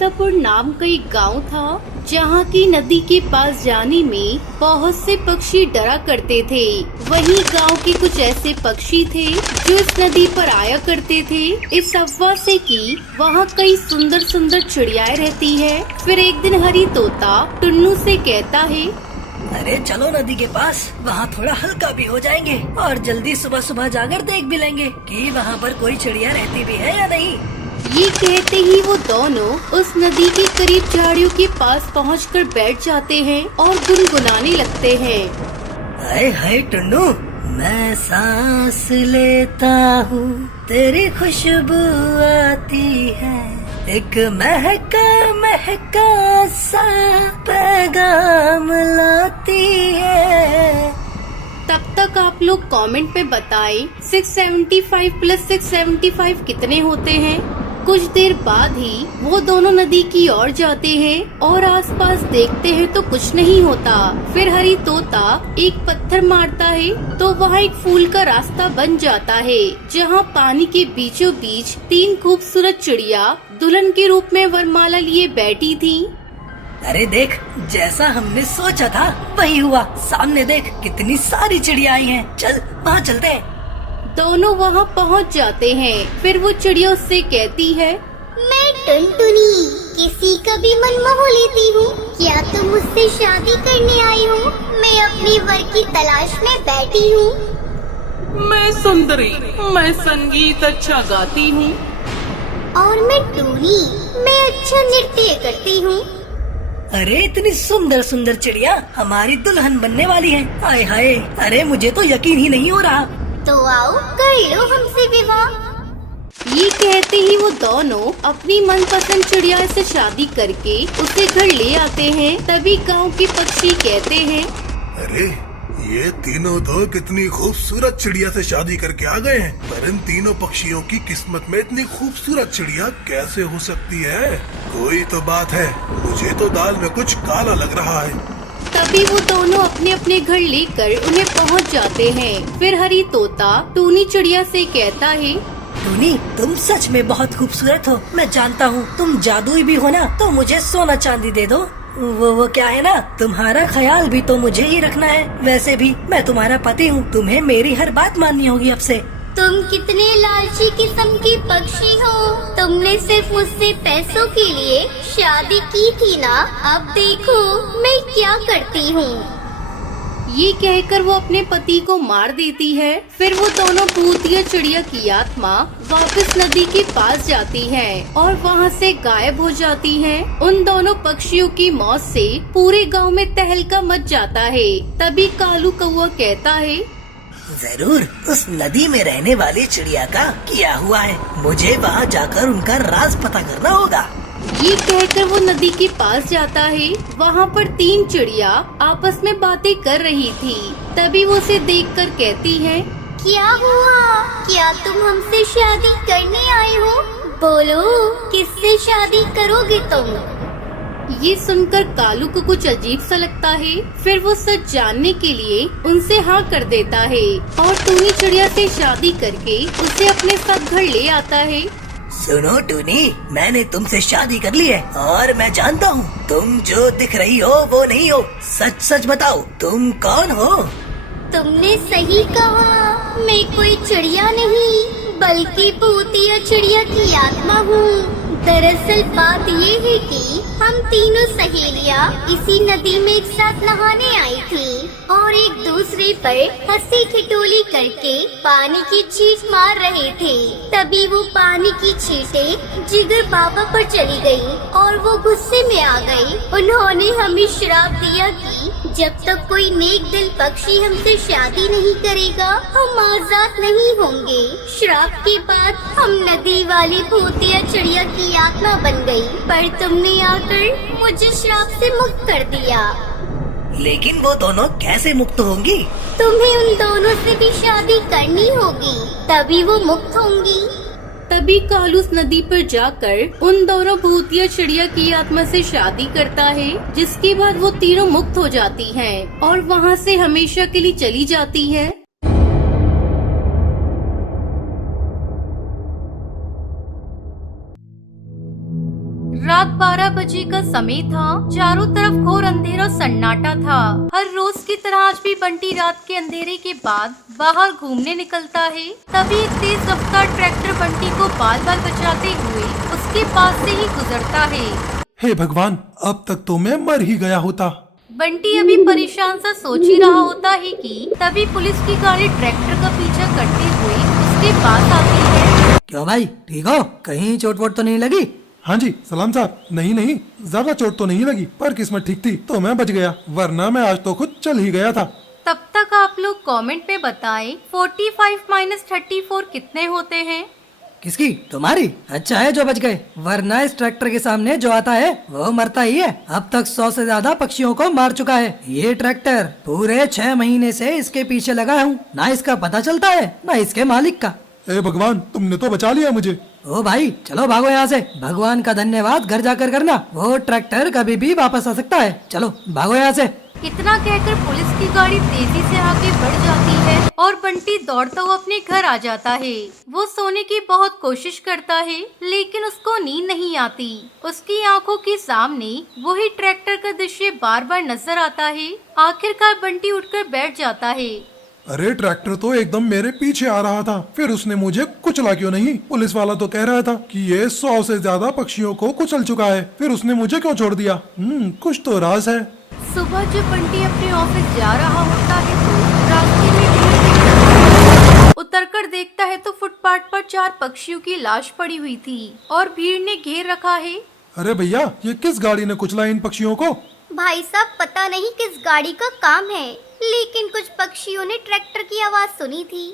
सीतापुर नाम का एक गांव था, जहाँ की नदी के पास जाने में बहुत से पक्षी डरा करते थे। वहीं गांव के कुछ ऐसे पक्षी थे जो इस नदी पर आया करते थे इस अफवाह से कि वहाँ कई सुंदर सुंदर चिड़ियाएं रहती है। फिर एक दिन हरी तोता टुन्नू से कहता है, अरे चलो नदी के पास, वहाँ थोड़ा हल्का भी हो जाएंगे और जल्दी सुबह सुबह जाकर देख भी लेंगे कि वहाँ पर कोई चिड़िया रहती भी है या नहीं। ये कहते ही वो दोनों उस नदी के करीब झाड़ियों के पास पहुंचकर बैठ जाते हैं और गुनगुनाने लगते हैं। हाय हाय टुन्नू, मैं सांस लेता हूँ, तेरी खुशबू आती है, एक महका महका सा पैगाम लाती है। तब तक आप लोग कमेंट में बताएं 675 प्लस 675 कितने होते हैं। कुछ देर बाद ही वो दोनों नदी की ओर जाते हैं और आसपास देखते हैं तो कुछ नहीं होता। फिर हरी तोता एक पत्थर मारता है तो वहाँ एक फूल का रास्ता बन जाता है, जहाँ पानी के बीचों बीच 3 खूबसूरत चिड़िया दुल्हन के रूप में वरमाला लिए बैठी थी। अरे देख, जैसा हमने सोचा था वही हुआ। सामने देख, कितनी सारी चिड़िया आई हैं। चल वहाँ चलते हैं। दोनों वहाँ पहुँच जाते हैं। फिर वो चिड़िया उससे कहती है, मैं टुनटुनी किसी का भी मन मोह लेती हूँ। क्या तुम मुझसे शादी करने आई हो? मैं अपनी वर की तलाश में बैठी हूँ। मैं सुंदरी, मैं संगीत अच्छा गाती हूँ। और मैं टूनी, मैं अच्छा नृत्य करती हूँ। अरे इतनी सुंदर सुंदर चिड़िया हमारी दुल्हन बनने वाली है। हाय हाय, अरे मुझे तो यकीन ही नहीं हो रहा। तो आओ कर लो हमसे विवाह। ये कहते ही वो दोनों अपनी मनपसंद चिड़िया से शादी करके उसे घर ले आते हैं। तभी गांव के पक्षी कहते हैं, अरे ये तीनों तो कितनी खूबसूरत चिड़िया से शादी करके आ गए हैं, पर इन तीनों पक्षियों की किस्मत में इतनी खूबसूरत चिड़िया कैसे हो सकती है? कोई तो बात है, मुझे तो दाल में कुछ काला लग रहा है। तभी वो दोनों अपने अपने घर लेकर उन्हें पहुंच जाते हैं। फिर हरी तोता टूनी चिड़िया से कहता है, टूनी, तुम सच में बहुत खूबसूरत हो। मैं जानता हूँ तुम जादुई भी हो ना, तो मुझे सोना चांदी दे दो। वो क्या है ना, तुम्हारा ख्याल भी तो मुझे ही रखना है। वैसे भी मैं तुम्हारा पति हूँ, तुम्हें मेरी हर बात माननी होगी अब से। तुम कितने लालची किस्म के पक्षी हो। तुमने सिर्फ मुझसे पैसों के लिए शादी की थी ना, अब देखो मैं क्या करती हूँ। ये कहकर वो अपने पति को मार देती है। फिर वो दोनों भूतिया चिड़िया की आत्मा वापस नदी के पास जाती है और वहाँ से गायब हो जाती है। उन दोनों पक्षियों की मौत से पूरे गांव में तहलका मच जाता है। तभी कालू कौवा कहता है, जरूर उस नदी में रहने वाली चिड़िया का क्या हुआ है। मुझे वहाँ जाकर उनका राज पता करना होगा। ये कहकर वो नदी के पास जाता है। वहाँ पर 3 चिड़िया आपस में बातें कर रही थी। तभी वो उसे देखकर कहती है, क्या हुआ? क्या तुम हमसे शादी करने आए हो? बोलो, किससे शादी करोगे तुम? ये सुनकर कालू को कुछ अजीब सा लगता है। फिर वो सच जानने के लिए उनसे हाँ कर देता है और टूनी चिड़िया से शादी करके उसे अपने साथ घर ले आता है। सुनो टूनी, मैंने तुमसे शादी कर ली है और मैं जानता हूँ तुम जो दिख रही हो वो नहीं हो। सच सच बताओ, तुम कौन हो? तुमने सही कहा, मैं कोई चिड़िया नहीं बल्कि भूतिया चिड़िया की आत्मा हूँ। दरअसल बात ये है कि हम तीनों सहेलियाँ इसी नदी में एक साथ नहाने आई थी और एक दूसरे पर हंसी ठिठोली करके पानी की छींट मार रहे थे। तभी वो पानी की छींटें जिगर बाबा पर चली गई और वो गुस्से में आ गई। उन्होंने हमें श्राप दिया कि जब तक कोई नेक दिल पक्षी हमसे शादी नहीं करेगा हम आजाद नहीं होंगे। श्राप के बाद हम नदी वाली भूतिया चिड़िया की आत्मा बन गई, पर तुमने आकर मुझे श्राप से मुक्त कर दिया। लेकिन वो दोनों कैसे मुक्त होंगी? तुम्हें उन दोनों से भी शादी करनी होगी, तभी वो मुक्त होंगी। तभी कालू उस नदी पर जाकर उन दोनों भूतिया चिड़िया की आत्मा से शादी करता है, जिसके बाद वो तीनों मुक्त हो जाती हैं और वहाँ से हमेशा के लिए चली जाती है। रात 12 बजे का समय था। चारों तरफ घोर अंधेरा और सन्नाटा था। हर रोज की तरह आज भी बंटी रात के अंधेरे के बाद बाहर घूमने निकलता है। तभी एक तेज रफ्तार ट्रैक्टर बंटी को बाल बाल बचाते हुए उसके पास से ही गुजरता है। हे भगवान, अब तक तो मैं मर ही गया होता। बंटी अभी परेशान सा सोच ही रहा होता है कि तभी पुलिस की गाड़ी ट्रैक्टर का पीछा करते हुए उसके पास आती है। क्यों भाई, ठीक हो? कहीं चोट वोट तो नहीं लगी? हाँ जी सलाम साहब, नहीं ज्यादा चोट तो नहीं लगी, पर किस्मत ठीक थी तो मैं बच गया, वरना मैं आज तो खुद चल ही गया था। तब तक आप लोग कमेंट में बताएं 45 - 34 कितने होते हैं। किसकी? तुम्हारी? अच्छा है जो बच गए, वरना इस ट्रैक्टर के सामने जो आता है वो मरता ही है। अब तक 100 से ज्यादा पक्षियों को मार चुका है ये ट्रैक्टर। पूरे 6 महीने से इसके पीछे लगा हूँ, ना इसका पता चलता है ना इसके मालिक का। ए भगवान, तुमने तो बचा लिया मुझे। ओ भाई चलो भागो यहाँ से, भगवान का धन्यवाद घर जाकर करना, वो ट्रैक्टर कभी भी वापस आ सकता है। चलो भागो यहाँ से। इतना कहकर पुलिस की गाड़ी तेजी से आगे बढ़ जाती है और बंटी दौड़ता हुआ अपने घर आ जाता है। वो सोने की बहुत कोशिश करता है लेकिन उसको नींद नहीं आती। उसकी आंखों के सामने वही ट्रैक्टर का दृश्य बार बार नजर आता है। आखिरकार बंटी उठकर बैठ जाता है। अरे ट्रैक्टर तो एकदम मेरे पीछे आ रहा था, फिर उसने मुझे कुचला क्यों नहीं? पुलिस वाला तो कह रहा था कि ये 100 से ज्यादा पक्षियों को कुचल चुका है, फिर उसने मुझे क्यों छोड़ दिया? कुछ तो राज है। सुबह जब बंटी अपने ऑफिस जा रहा होता है तो रास्ते में भीड़ उतरकर देखता है तो फुटपाथ पर 4 पक्षियों की लाश पड़ी हुई थी और भीड़ ने घेर रखा है। अरे भैया, ये किस गाड़ी ने कुचला इन पक्षियों को? भाई साहब, पता नहीं किस गाड़ी का काम है, लेकिन कुछ पक्षियों ने ट्रैक्टर की आवाज सुनी थी।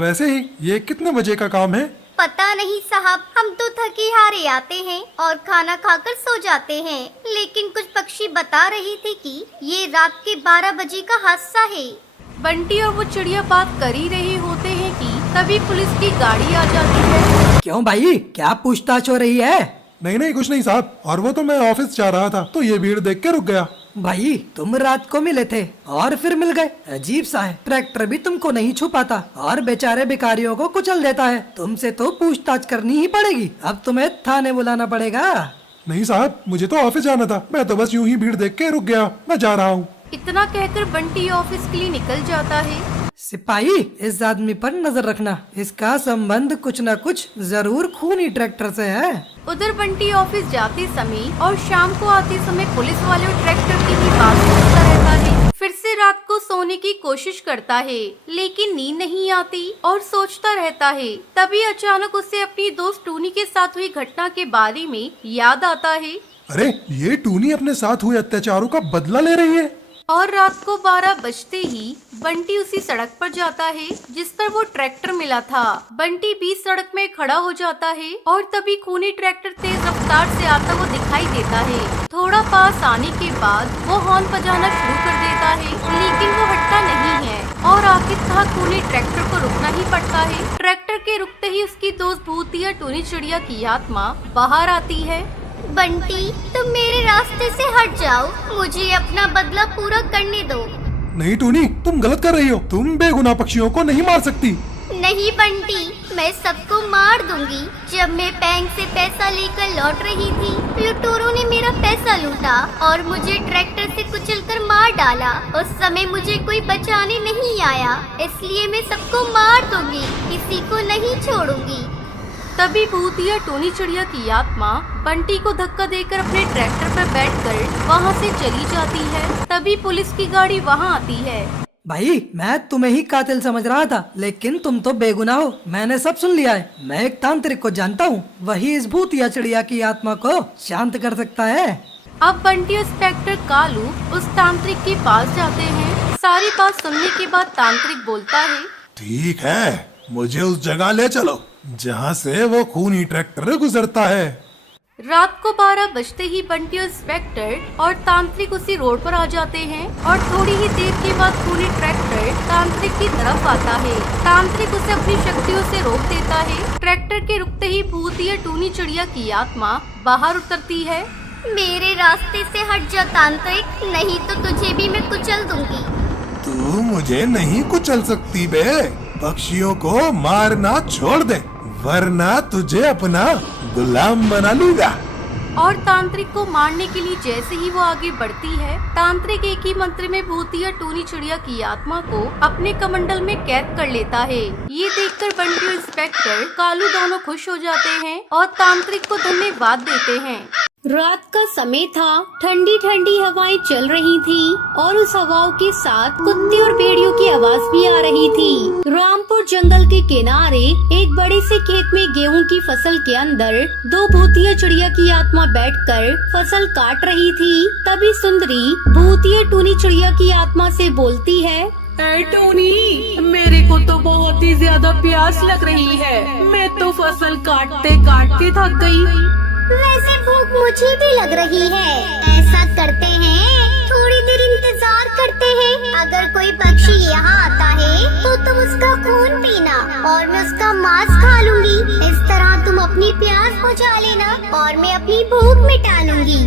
वैसे ही ये कितने बजे का काम है? पता नहीं साहब, हम तो थके हारे आते हैं और खाना खाकर सो जाते हैं, लेकिन कुछ पक्षी बता रहे थे कि ये रात के 12 बजे का हादसा है। बंटी और वो चिड़िया बात कर ही रहे होते हैं कि तभी पुलिस की गाड़ी आ जाती है। क्यों भाई, क्या पूछताछ हो रही है? नहीं कुछ नहीं साहब, और वो तो मैं ऑफिस जा रहा था तो ये भीड़ देख के रुक गया। भाई तुम रात को मिले थे और फिर मिल गए, अजीब सा है। ट्रैक्टर भी तुमको नहीं छुपाता और बेचारे भिखारियों को कुचल देता है। तुमसे तो पूछताछ करनी ही पड़ेगी। अब तुम्हें थाने बुलाना पड़ेगा। नहीं साहब, मुझे तो ऑफिस जाना था, मैं तो बस यूं ही भीड़ देख के रुक गया, मैं जा रहा हूँ। इतना कहकर बंटी ऑफिस के लिए निकल जाता है। सिपाही, इस आदमी पर नजर रखना, इसका संबंध कुछ न कुछ जरूर खूनी ट्रैक्टर से है। उधर बंटी ऑफिस जाते समय और शाम को आते समय पुलिस वाले और ट्रैक्टर की ही बात सुनता रहता है। फिर से रात को सोने की कोशिश करता है लेकिन नींद नहीं आती और सोचता रहता है। तभी अचानक उसे अपनी दोस्त टूनी के साथ हुई घटना के बारे में याद आता है। अरे ये टूनी अपने साथ हुए अत्याचारों का बदला ले रही है। और रात को 12 बजते ही बंटी उसी सड़क पर जाता है जिस पर वो ट्रैक्टर मिला था। बंटी बीच सड़क में खड़ा हो जाता है और तभी खूनी ट्रैक्टर तेज रफ्तार से आता हुआ दिखाई देता है। थोड़ा पास आने के बाद वो हॉर्न बजाना शुरू कर देता है लेकिन वो हटता नहीं है और आखिरकार खूनी ट्रैक्टर को रुकना ही पड़ता है। ट्रैक्टर के रुकते ही उसकी दोस्त भूतिया टूनी चिड़िया की आत्मा बाहर आती है। बंटी, तुम मेरे रास्ते से हट जाओ, मुझे अपना बदला पूरा करने दो। नहीं टूनी, तुम गलत कर रही हो, तुम बेगुनाह पक्षियों को नहीं मार सकती। नहीं बंटी, मैं सबको मार दूंगी। जब मैं बैंक से पैसा लेकर लौट रही थी, लुटेरों ने मेरा पैसा लूटा और मुझे ट्रैक्टर से कुचलकर मार डाला। उस समय मुझे कोई बचाने नहीं आया, इसलिए मैं सबको मार दूंगी, किसी को नहीं छोड़ूंगी। तभी भूतिया टोनी चिड़िया की आत्मा बंटी को धक्का देकर अपने ट्रैक्टर पर बैठकर वहां से चली जाती है। तभी पुलिस की गाड़ी वहां आती है। भाई मैं तुम्हें ही कातिल समझ रहा था, लेकिन तुम तो बेगुनाह हो, मैंने सब सुन लिया है। मैं एक तांत्रिक को जानता हूँ, वही इस भूतिया चिड़िया की आत्मा को शांत कर सकता है। अब बंटी और इंस्पेक्टर कालू उस तांत्रिक के पास जाते हैं। सारी बात सुनने के बाद तांत्रिक बोलता है, ठीक है, मुझे उस जगह ले चलो जहाँ से वो खूनी ट्रैक्टर गुजरता है। रात को 12 बजते ही बंटी और इंस्पेक्टर और तांत्रिक उसी रोड पर आ जाते हैं और थोड़ी ही देर के बाद खूनी ट्रैक्टर तांत्रिक की तरफ आता है। तांत्रिक उसे अपनी शक्तियों से रोक देता है। ट्रैक्टर के रुकते ही भूतिया टूनी चिड़िया की आत्मा बाहर उतरती है। मेरे रास्ते से हट जा तांत्रिक, नहीं तो तुझे भी मैं कुचल दूंगी। तू मुझे नहीं कुचल सकती बे, पक्षियों को मारना छोड़ दे वरना तुझे अपना गुलाम बना लूंगा। और तांत्रिक को मारने के लिए जैसे ही वो आगे बढ़ती है, तांत्रिक एक ही मंत्र में भूतिया टूनी चिड़िया की आत्मा को अपने कमंडल में कैद कर लेता है। ये देखकर बंटी और इंस्पेक्टर कालू दोनों खुश हो जाते हैं और तांत्रिक को धन्यवाद देते हैं। रात का समय था, ठंडी ठंडी हवाएं चल रही थी और उस हवाओं के साथ कुत्ते और भेड़ियों की आवाज भी आ रही थी। रामपुर जंगल के किनारे एक बड़े से खेत में गेहूं की फसल के अंदर दो भूतिया चिड़िया की आत्मा बैठकर फसल काट रही थी। तभी सुंदरी भूतिया टूनी चिड़िया की आत्मा से बोलती है, ए टोनी, मेरे को तो बहुत ही ज्यादा प्यास लग रही है। मैं तो फसल काटते काटते थक गई। वैसे भूख मुझे भी लग रही है। ऐसा करते हैं, थोड़ी देर इंतजार करते हैं। अगर कोई पक्षी यहाँ आता है तो तुम उसका खून पीना और मैं उसका मांस खा लूंगी। इस तरह तुम अपनी प्यास बुझा लेना और मैं अपनी भूख मिटा लूंगी।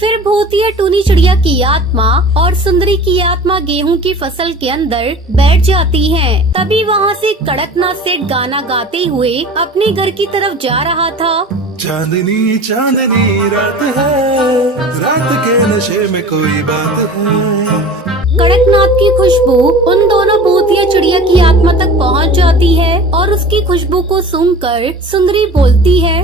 फिर भूतिया टूनी चिड़िया की आत्मा और सुंदरी की आत्मा गेहूं की फसल के अंदर बैठ जाती हैं। तभी वहाँ से कड़कनाथ सेठ गाना गाते हुए अपने घर की तरफ जा रहा था। चांदनी चांदनी रात है, रात के नशे में कोई बात है। कड़कनाथ की खुशबू उन दोनों भूतिया चिड़िया की आत्मा तक पहुँच जाती है और उसकी खुशबू को सूंघकर सुंदरी बोलती है,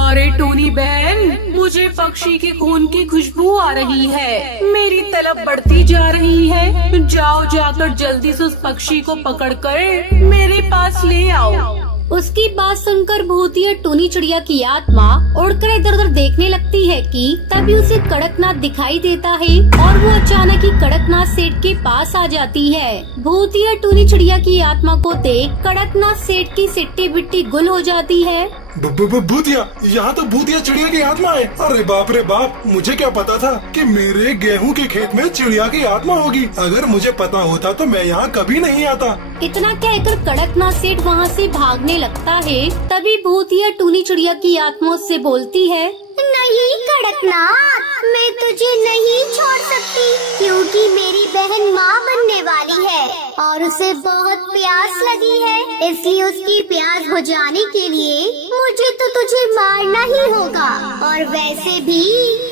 अरे टोनी बहन, मुझे पक्षी के खून की खुशबू आ रही है। मेरी तलब बढ़ती जा रही है। जाओ, जाकर जल्दी से उस पक्षी को पकड़कर मेरे पास ले आओ। उसकी बात सुनकर भूतिया टूनी चिड़िया की आत्मा उड़कर इधर उधर देखने लगती है कि तभी उसे कड़कनाथ दिखाई देता है और वो अचानक ही कड़कनाथ सेठ के पास आ जाती है। भूतिया टूनी चिड़िया की आत्मा को देख कड़कनाथ सेठ की सिट्टी बिट्टी गुल हो जाती है। भूतिया, यहाँ तो भूतिया चिड़िया की आत्मा है। अरे बाप रे बाप, मुझे क्या पता था कि मेरे गेहूं के खेत में चिड़िया की आत्मा होगी। अगर मुझे पता होता तो मैं यहाँ कभी नहीं आता। इतना कहकर कड़कनाथ सेठ वहाँ से भागने लगता है। तभी भूतिया टूनी चिड़िया की आत्मा उससे बोलती है, नहीं कड़कनाथ, मैं तुझे नहीं छोड़ सकती, क्योंकि मेरी बहन माँ बनने वाली है और उसे बहुत प्यास लगी है। इसलिए उसकी प्यास बुझाने के लिए मुझे तो तुझे मारना ही होगा। और वैसे भी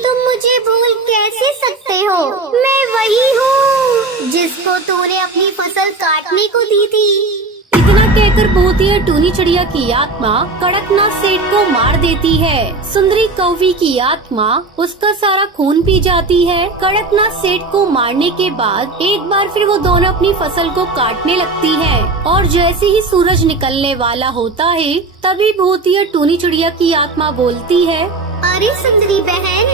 तुम मुझे भूल कैसे सकते हो? मैं वही हूँ जिसको तूने अपनी फसल काटने को दी थी। इतना कहकर भूतिया टूनी चिड़िया की आत्मा कड़कनाथ सेठ को मार देती है। सुंदरी कौवी की आत्मा उसका सारा खून पी जाती है। कड़कनाथ सेठ को मारने के बाद एक बार फिर वो दोनों अपनी फसल को काटने लगती है और जैसे ही सूरज निकलने वाला होता है तभी भूतिया टूनी चिड़िया की आत्मा बोलती है, अरे सुंदरी बहन,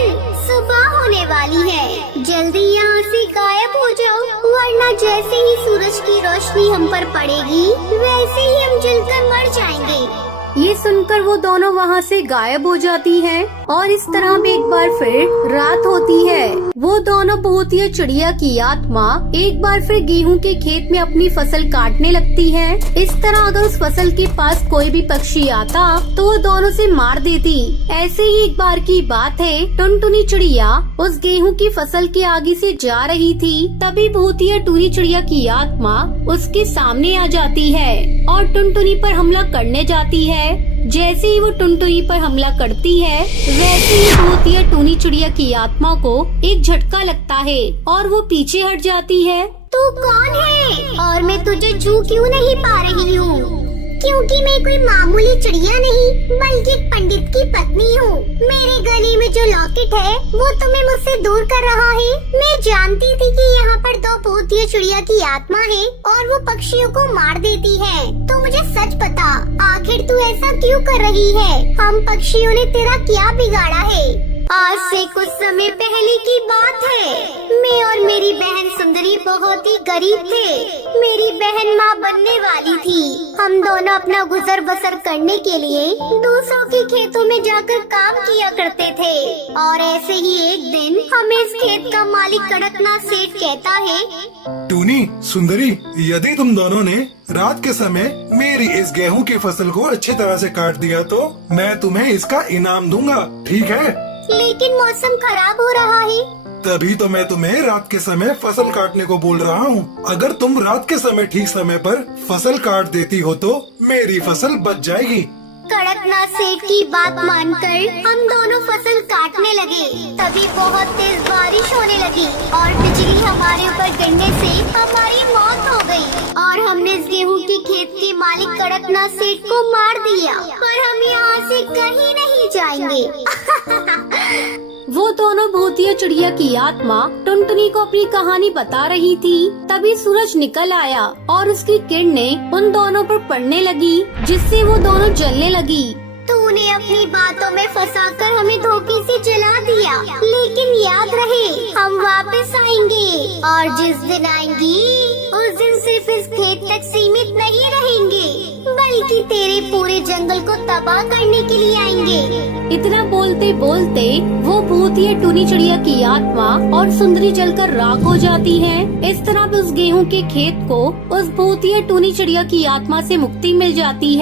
सुबह होने वाली है, जल्दी यहाँ से गायब हो जाओ, वरना जैसे ही सूरज की रोशनी हम पर पड़ेगी वैसे ही हम जलकर मर जाएंगे। ये सुनकर वो दोनों वहाँ से गायब हो जाती हैं और इस तरह में एक बार फिर रात होती है। वो दोनों भूतिया चिड़िया की आत्मा एक बार फिर गेहूं के खेत में अपनी फसल काटने लगती है। इस तरह अगर उस फसल के पास कोई भी पक्षी आता तो वो दोनों से मार देती। ऐसे ही एक बार की बात है, टुनटुनी चिड़िया उस गेहूं की फसल के आगे से जा रही थी। तभी भूतिया टूनी चिड़िया की आत्मा उसके सामने आ जाती है और टुनटुनी पर हमला करने जाती है। जैसे ही वो टुनटुनी पर हमला करती है वैसे ही भूतिया टूनी चिड़िया की आत्मा को एक झटका लगता है और वो पीछे हट जाती है। तू कौन है और मैं तुझे छू क्यों नहीं पा रही हूँ? क्योंकि मैं कोई मामूली चिड़िया नहीं बल्कि एक पंडित की पत्नी हूँ। मेरे गले में जो लॉकेट है वो तुम्हें मुझसे दूर कर रहा है। मैं जानती थी कि यहाँ पर दो भूतिया चिड़िया की आत्मा है और वो पक्षियों को मार देती है। तो मुझे सच बता, आखिर तू ऐसा क्यों कर रही है? हम पक्षियों ने तेरा क्या बिगाड़ा है? आज से कुछ समय पहले की बात है, मैं और मेरी बहन सुंदरी बहुत ही गरीब थे। मेरी बहन माँ बनने वाली थी। हम दोनों अपना गुजर बसर करने के लिए दूसरों के खेतों में जाकर काम किया करते थे। और ऐसे ही एक दिन हमें इस खेत का मालिक कड़कनाथ सेठ कहता है, टूनी, सुंदरी, यदि तुम दोनों ने रात के समय मेरी इस गेहूं की फसल को अच्छी तरह से काट दिया तो मैं तुम्हें इसका इनाम दूंगा, ठीक है? लेकिन मौसम खराब हो रहा है। तभी तो मैं तुम्हें रात के समय फसल काटने को बोल रहा हूँ। अगर तुम रात के समय ठीक समय पर फसल काट देती हो तो मेरी फसल बच जाएगी। कड़कनाथ सेठ की बात मानकर हम दोनों फसल काटने लगे। तभी बहुत तेज बारिश होने लगी और बिजली हमारे ऊपर गिरने से हमारी मौत हो गई और हमने इस गेहूं के खेत के मालिक कड़कनाथ सेठ को मार दिया। पर हम यहाँ से कहीं नहीं जाएंगे। वो दोनों भूतिया चिड़िया की आत्मा टुनटुनी को अपनी कहानी बता रही थी। तभी सूरज निकल आया और उसकी किरणें उन दोनों पर पड़ने लगी, जिससे वो दोनों जलने लगी। तूने अपनी बातों में फंसाकर हमें धोखे से जला दिया, लेकिन याद रहे हम वापस आएंगे और जिस दिन आएंगी उस दिन सिर्फ इस खेत तक सीमित नहीं रहेंगे, बल्कि तेरे पूरे जंगल को तबाह करने के लिए आएंगे। इतना बोलते बोलते वो भूतिया टूनी चिड़िया की आत्मा और सुंदरी जलकर राख हो जाती है। इस तरह उस गेहूं के खेत को उस भूतिया टूनी चिड़िया की आत्मा से मुक्ति मिल जाती है।